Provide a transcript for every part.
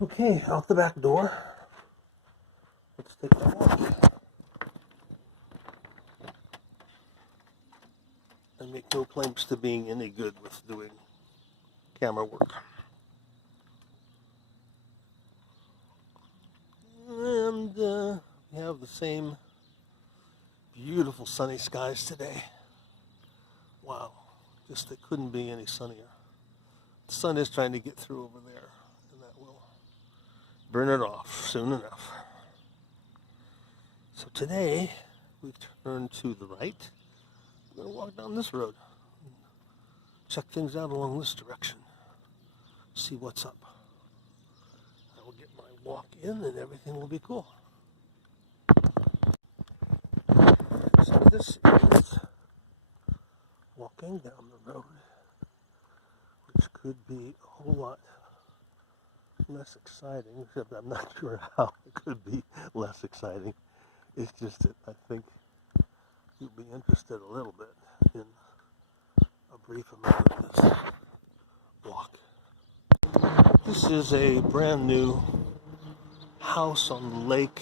Okay, out the back door. Let's take a walk. I make no claims to being any good with doing camera work. And we have the same beautiful sunny skies today. Wow, just it couldn't be any sunnier. The sun is trying to get through over there, and that will burn it off soon enough. So today, we turn to the right. We're going to walk down this road. Check things out along this direction. See what's up. I will get my walk in and everything will be cool. So this is walking down the road, which could be a whole lot less exciting, except I'm not sure how it could be less exciting. It's just that I think you'll be interested a little bit in a brief amount of this walk. This is a brand new house on the lake.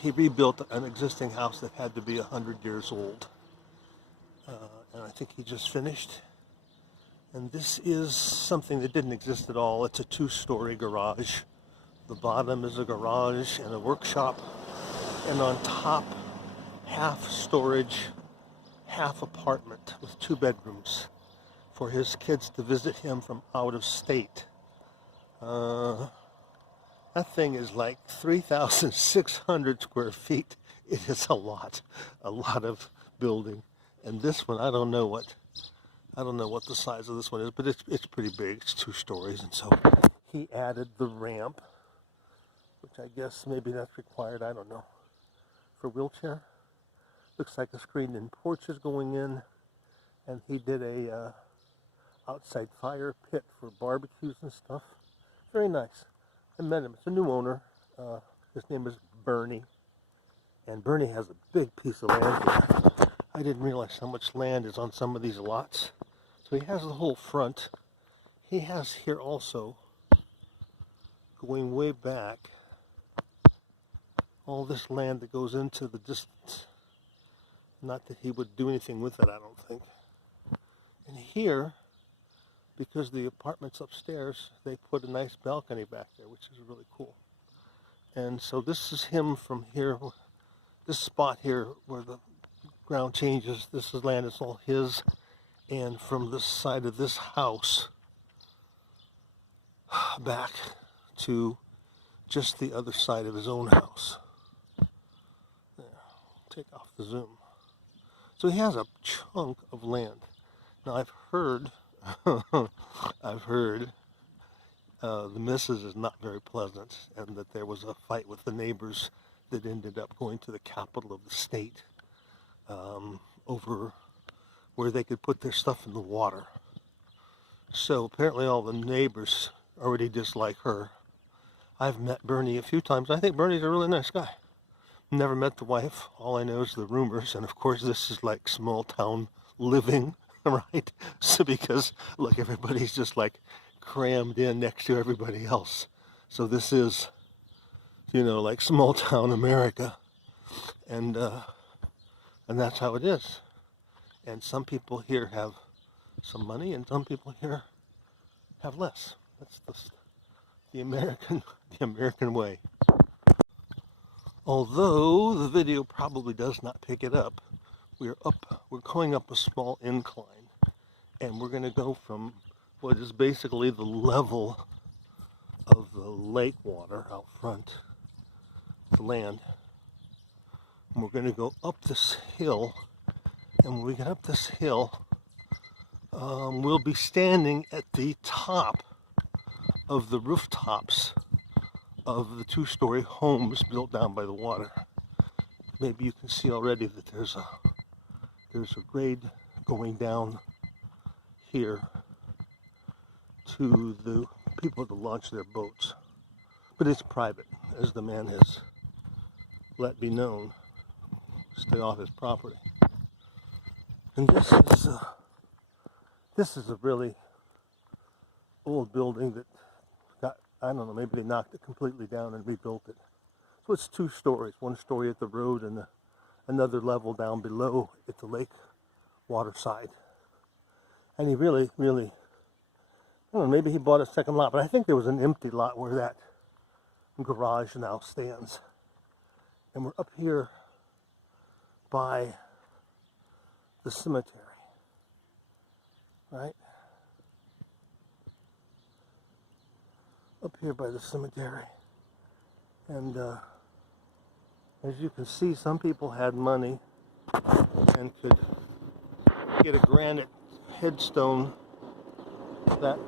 He rebuilt an existing house that had to be 100 years old. And I think he just finished. And this is something that didn't exist at all. It's a 2-story garage. The bottom is a garage and a workshop. And on top, half storage, half apartment with 2 bedrooms for his kids to visit him from out of state. That thing is like 3,600 square feet. It is a lot of building. And this one, I don't know what the size of this one is, but it's pretty big. It's 2 stories, and so he added the ramp, which I guess maybe that's required. I don't know. For wheelchair, looks like a screened-in porch is going in, and he did a outside fire pit for barbecues and stuff. Very nice. I met him. It's a new owner. His name is Bernie. And Bernie has a big piece of land here. I didn't realize how much land is on some of these lots. So he has the whole front. He has here also, going way back, all this land that goes into the distance. Not that he would do anything with it, I don't think. And here, because the apartment's upstairs, they put a nice balcony back there, which is really cool. And so this is him from here, this spot here where the ground changes. This is land, it's all his. And from this side of this house back to just the other side of his own house. There, take off the zoom. So he has a chunk of land. Now I've heard the missus is not very pleasant, and that there was a fight with the neighbors that ended up going to the capital of the state over where they could put their stuff in the water. So apparently all the neighbors already dislike her. I've met Bernie a few times. I think Bernie's a really nice guy. Never met the wife. All I know is the rumors, and of course this is like small town living. Right? So because, look, everybody's just like crammed in next to everybody else. So this is, like small town America. And that's how it is. And some people here have some money and some people here have less. That's the American way. Although the video probably does not pick it up, we're going up a small incline, and we're going to go from what is basically the level of the lake water out front, the land, and we're going to go up this hill, and when we get up this hill, we'll be standing at the top of the rooftops of the 2-story homes built down by the water. Maybe you can see already that there's a grade going down here to the people that launch their boats. But it's private, as the man has let be known. Stay off his property. And this is a really old building that I don't know, maybe they knocked it completely down and rebuilt it. So it's 2 stories, 1 story at the road and another level down below at the lake waterside. And he really, I don't know, maybe he bought a second lot, but I think there was an empty lot where that garage now stands. And we're up here by the cemetery, right? Up here by the cemetery. And as you can see, some people had money and could get a granite headstone that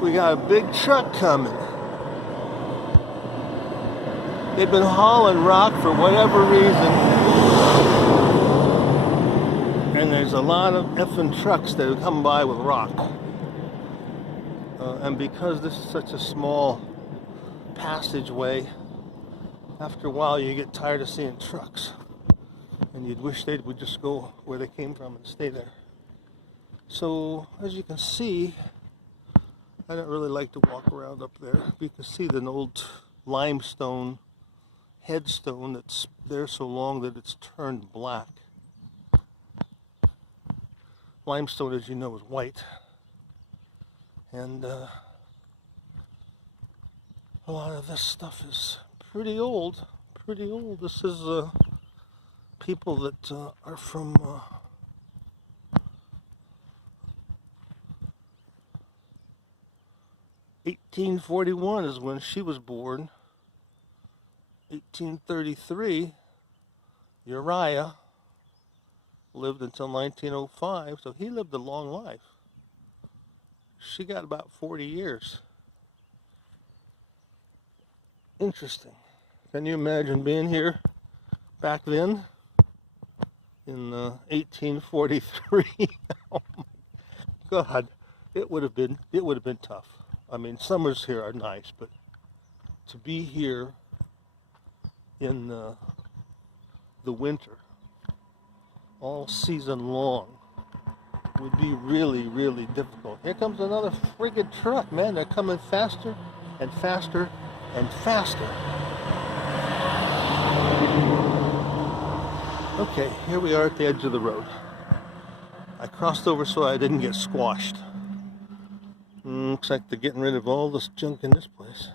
we got a big truck coming. They've been hauling rock for whatever reason, and there's a lot of effing trucks that have come by with rock. And because this is such a small passageway, after a while you get tired of seeing trucks, and you'd wish they would just go where they came from and stay there. So as you can see, I don't really like to walk around up there. You can see an old limestone headstone that's there so long that it's turned black. Limestone, as you know, is white. And a lot of this stuff is pretty old. This is people that are from 1841 is when she was born. 1833, Uriah lived until 1905, so he lived a long life. She got about 40 years. Interesting. Can you imagine being here back then in 1843? Oh my God, it would have been tough. I mean, summers here are nice, but to be here in the winter, all season long, would be really, really difficult. Here comes another friggin' truck, man. They're coming faster and faster and faster. Okay, here we are at the edge of the road. I crossed over so I didn't get squashed. Looks like they're getting rid of all this junk in this place.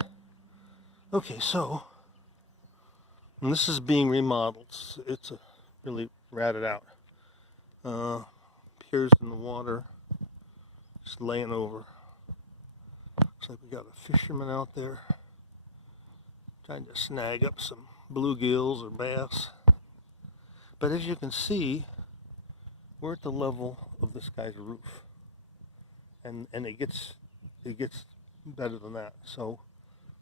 Okay, so, and this is being remodeled. It's really ratted out. Piers in the water, just laying over. Looks like we got a fisherman out there trying to snag up some bluegills or bass. But as you can see, we're at the level of this guy's roof, and it gets better than that. So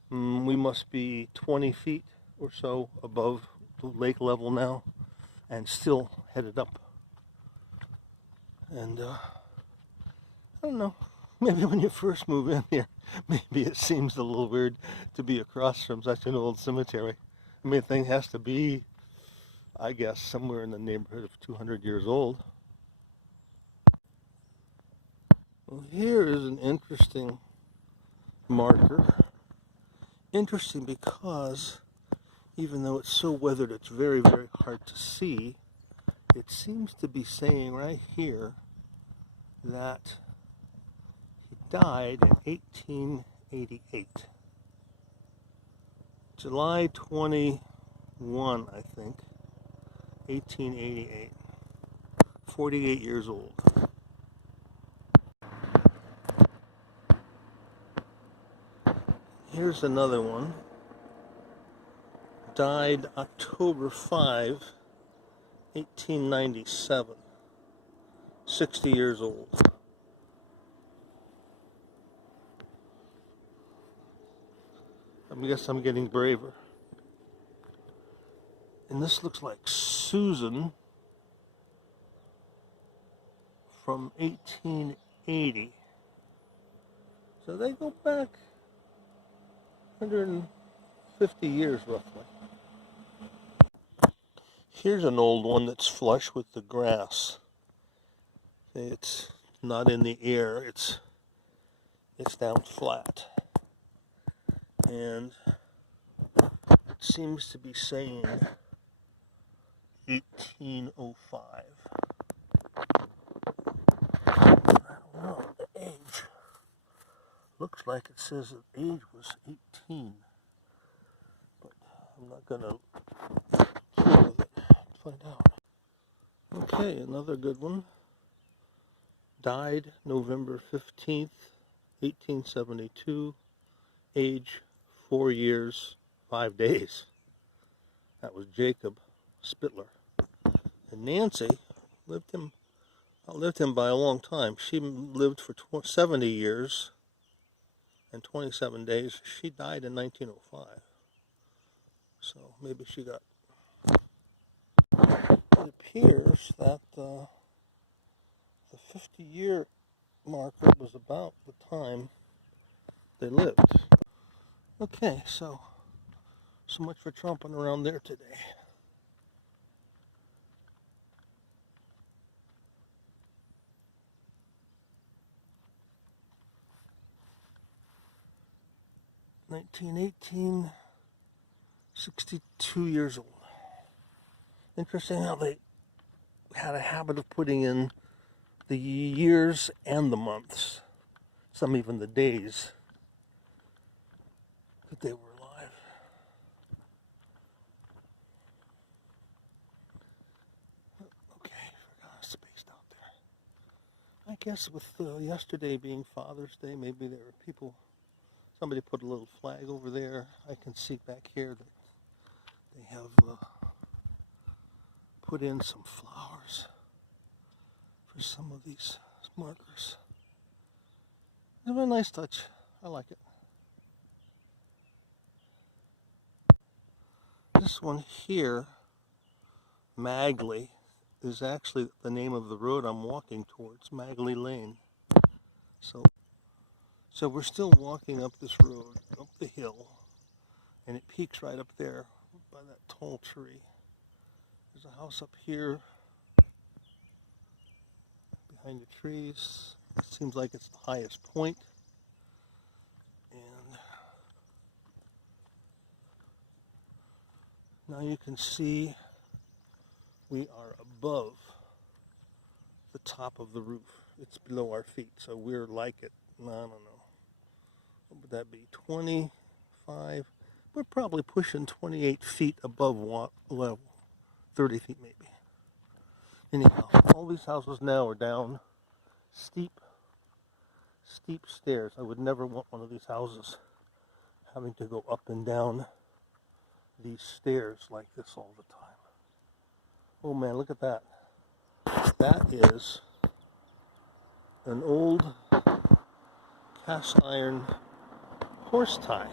we must be 20 feet or so above the lake level now, and still headed up. And I don't know, maybe when you first move in here, maybe it seems a little weird to be across from such an old cemetery. I mean, the thing has to be, I guess, somewhere in the neighborhood of 200 years old. Well, here is an interesting marker. Interesting because even though it's so weathered, it's very, very hard to see. It seems to be saying right here that he died in 1888. July 21, I think, 1888. 48 years old. Here's another one. Died October 5, 1897. 60 years old. I guess I'm getting braver. And this looks like Susan from 1880. So they go back 150 years roughly. Here's an old one that's flush with the grass. It's not in the air, it's down flat. And it seems to be saying 1805. I don't know, the age. Looks like it says the age was 18. But I'm not gonna fool with it. Find out. Okay, another good one. Died November 15th, 1872. Age 4 years, 5 days. That was Jacob Spittler. And Nancy outlived him by a long time. She lived for 70 years and 27 days. She died in 1905. So maybe she got... It appears that the 50-year marker was about the time they lived. Okay, so much for tromping around there today. (1918), 62 years old. Interesting how they had a habit of putting in the years and the months, some even the days that they were alive. Okay, forgot I spaced out there. I guess with yesterday being Father's Day, maybe there were people, somebody put a little flag over there. I can see back here that they have put in some flowers for some of these markers. It's a very nice touch. I like it. This one here, Magley, is actually the name of the road I'm walking towards, Magley Lane. So we're still walking up this road, up the hill, and it peaks right up there by that tall tree. There's a house up here behind the trees. It seems like it's the highest point. And now you can see we are above the top of the roof. It's below our feet, so we're like it, I don't know, what would that be, 25? We're probably pushing 28 feet above level, 30 feet maybe. Anyhow, all these houses now are down steep stairs. I would never want one of these houses having to go up and down these stairs like this all the time. Oh man, look at that. That is an old cast iron horse tie.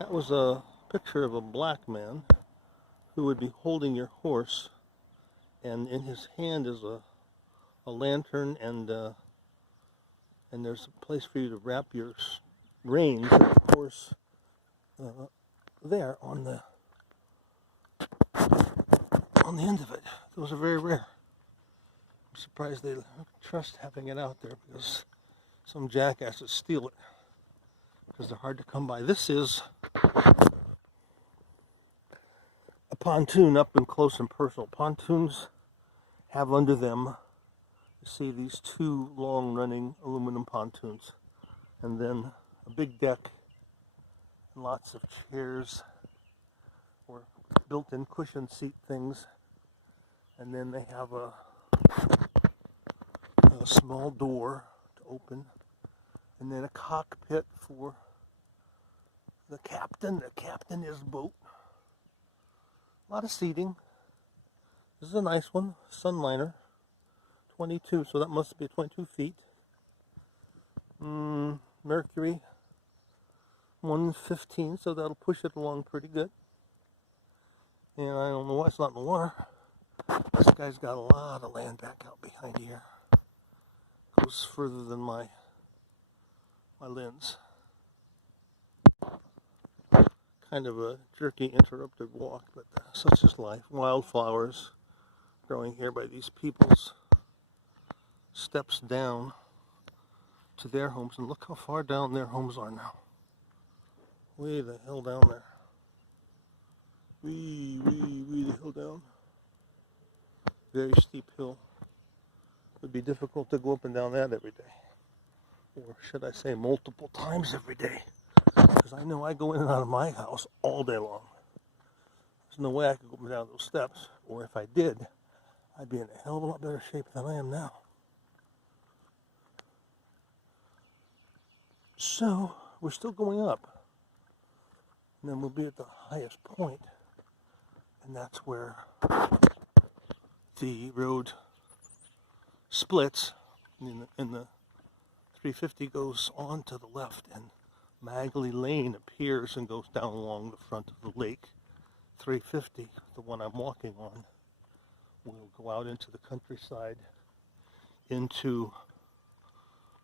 That was a picture of a black man who would be holding your horse, and in his hand is a lantern, and there's a place for you to wrap your reins, of course, there on the end of it. Those are very rare. I'm surprised they trust having it out there, because some jackasses steal it, because they're hard to come by. This is a pontoon up and close and personal. Pontoons have under them, you see these two long running aluminum pontoons, and then a big deck and lots of chairs or built-in cushion seat things, and then they have a small door to open, and then a cockpit for the captain is boat. A lot of seating. This is a nice one, Sunliner, 22, so that must be 22 feet. Mercury, 115, so that'll push it along pretty good. And I don't know why it's not in the water. This guy's got a lot of land back out behind here. Goes further than my lens. Kind of a jerky, interrupted walk, but such is life. Wildflowers growing here by these peoples. steps down to their homes, and look how far down their homes are now. Way the hell down there. Way the hell down. Very steep hill. It would be difficult to go up and down that every day. Or should I say multiple times every day. Because I know I go in and out of my house all day long. There's no way I could go up and down those steps. Or if I did, I'd be in a hell of a lot better shape than I am now. So, we're still going up. And then we'll be at the highest point. And that's where the road splits. And the 350 goes on to the left. And Magley Lane appears and goes down along the front of the lake. 350, the one I'm walking on, will go out into the countryside, into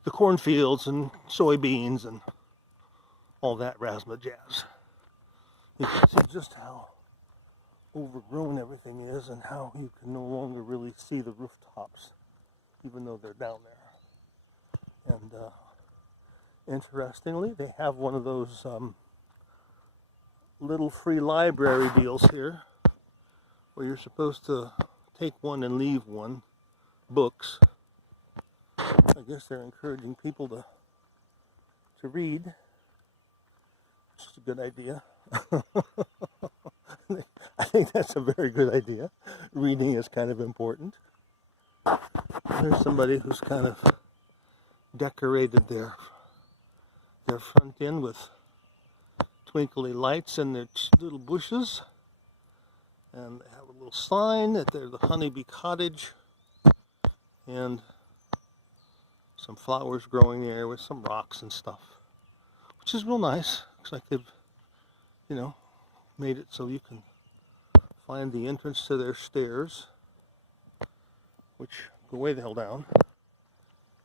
the cornfields and soybeans and all that razzmatazz. You can see just how overgrown everything is and how you can no longer really see the rooftops, even though they're down there. And interestingly, they have one of those little free library deals here, where you're supposed to take one and leave one, books. I guess they're encouraging people to read, which is a good idea. I think that's a very good idea. Reading is kind of important. There's somebody who's kind of decorated their front end with twinkly lights and their little bushes. And they have a little sign that they're the Honeybee Cottage. And some flowers growing there with some rocks and stuff, which is real nice. Looks like they've, made it so you can find the entrance to their stairs, which go way the hell down.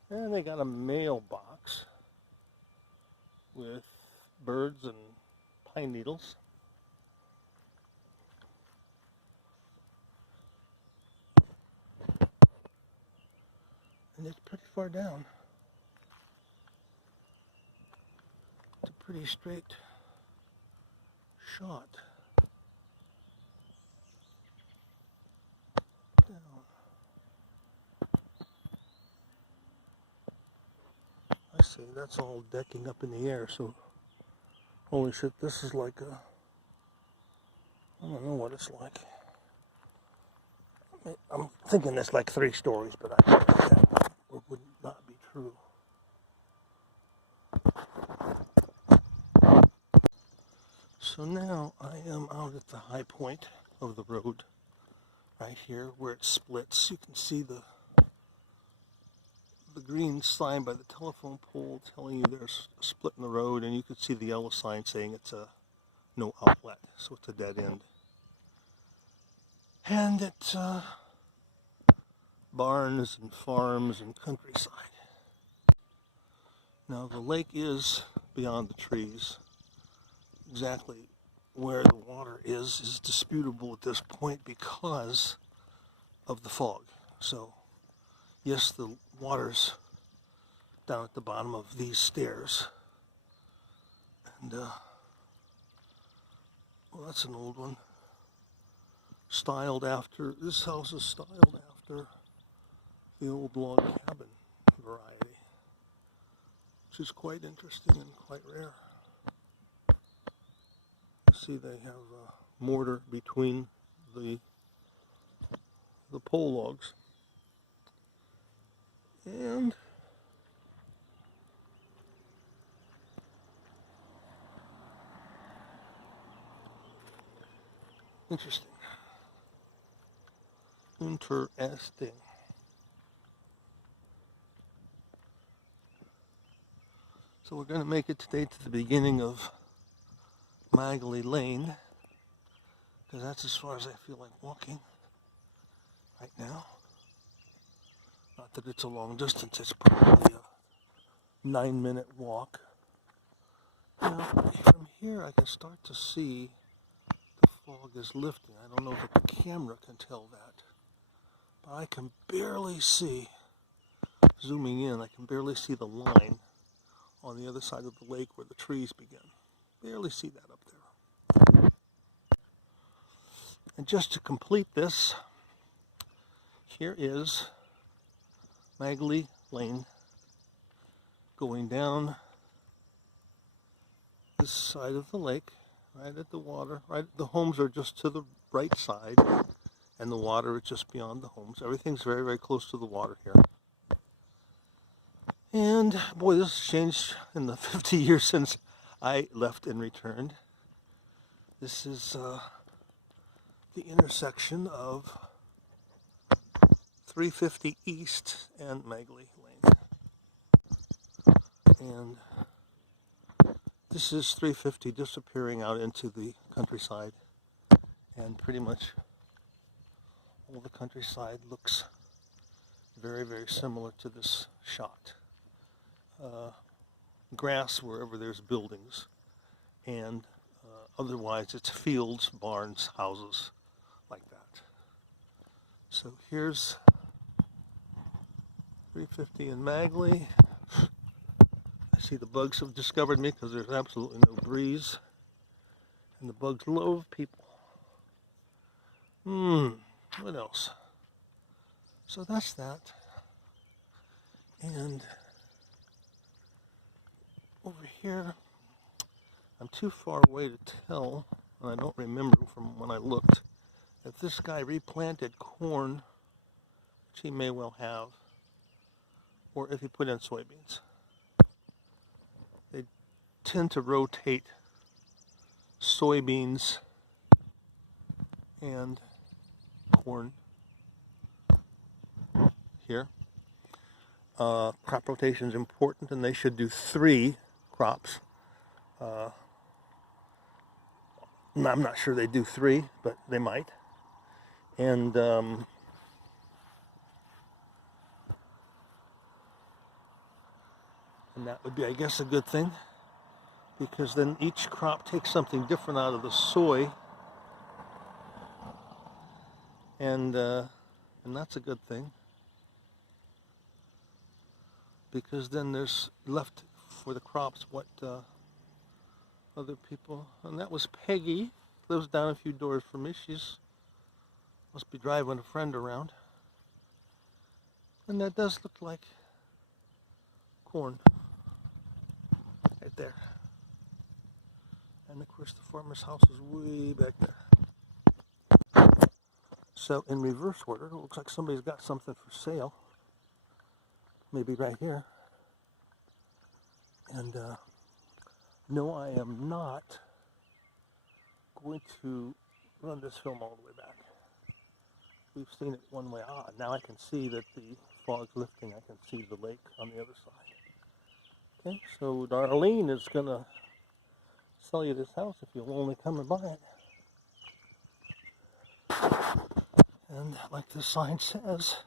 And they got a mailbox with birds and pine needles. And it's pretty far down. It's a pretty straight shot. Down. I see, that's all decking up in the air, so holy shit, this is like a, I don't know what it's like. I'm thinking it's like 3 stories, but I think that would not be true. So now I am out at the high point of the road, right here where it splits. You can see the green sign by the telephone pole telling you there's a split in the road, and you can see the yellow sign saying it's a no outlet, so it's a dead end. And it's barns and farms and countryside. Now the lake is beyond the trees. Exactly where the water is disputable at this point because of the fog. So yes, the water's down at the bottom of these stairs. And well, that's an old one. This house is styled after the old log cabin variety, which is quite interesting and quite rare. You see they have a mortar between the pole logs. And interesting. Interesting. So we're going to make it today to the beginning of Magley Lane, because that's as far as I feel like walking right now. Not that it's a long distance, it's probably a 9-minute walk. Now, from here I can start to see the fog is lifting. I don't know if the camera can tell that, but I can barely see zooming in, I can barely see the line on the other side of the lake where the trees begin. Barely see that up there. And just to complete this, here is Magley Lane going down this side of the lake, right at the water. Right, the homes are just to the right side, and the water is just beyond the homes. Everything's very, very close to the water here. And boy, this has changed in the 50 years since I left and returned. This is the intersection of 350 East and Magley Lane. And this is 350 disappearing out into the countryside. And pretty much all the countryside looks very, very similar to this shot. Grass wherever there's buildings, and otherwise it's fields, barns, houses, like that. So here's 350 in Magley. I see the bugs have discovered me because there's absolutely no breeze, and the bugs love people. What else? So that's that. And over here, I'm too far away to tell, and I don't remember from when I looked, if this guy replanted corn, which he may well have, or if he put in soybeans. They tend to rotate soybeans and corn here. Crop rotation is important, and they should do 3 crops. I'm not sure they do 3, but they might. And that would be, I guess, a good thing, because then each crop takes something different out of the soy, and that's a good thing, because then there's left for the crops what other people. And that was Peggy, lives down a few doors from me. She's must be driving a friend around, and that does look like corn right there. And of course the farmer's house is way back there. So in reverse order, it looks like somebody's got something for sale, maybe right here. And no, I am not going to run this film all the way back. We've seen it one way. Now I can see that the fog's lifting. I can see the lake on the other side. Okay, so Darlene is going to sell you this house if you'll only come and buy it. And like the sign says,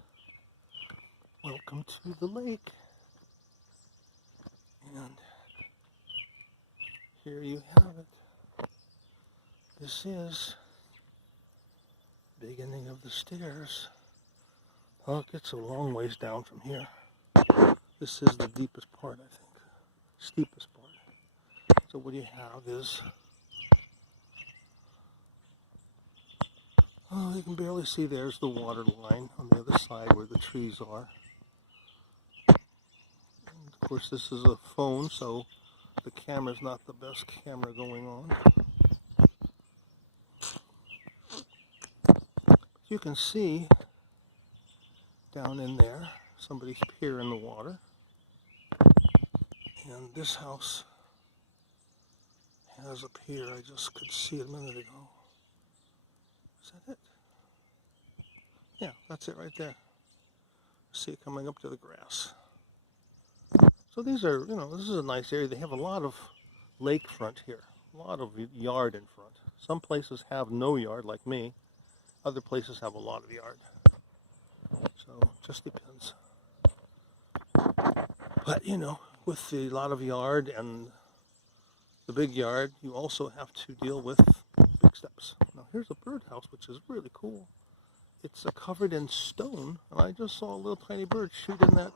welcome to the lake. And here you have it. This is the beginning of the stairs. Oh, it gets a long ways down from here. This is the deepest part, I think. Steepest part. So what you have is, oh, you can barely see, there's the water line on the other side where the trees are. And of course this is a phone, so the camera's not the best camera going on. You can see down in there, somebody's pier in the water. And this house has a pier. I just could see it a minute ago. Is that it? Yeah, that's it right there. See it coming up to the grass. So these are, this is a nice area. They have a lot of lakefront here. A lot of yard in front. Some places have no yard, like me. Other places have a lot of yard. So it just depends. But with the lot of yard and the big yard, you also have to deal with big steps. Now here's a birdhouse, which is really cool. It's covered in stone, and I just saw a little tiny bird shoot in that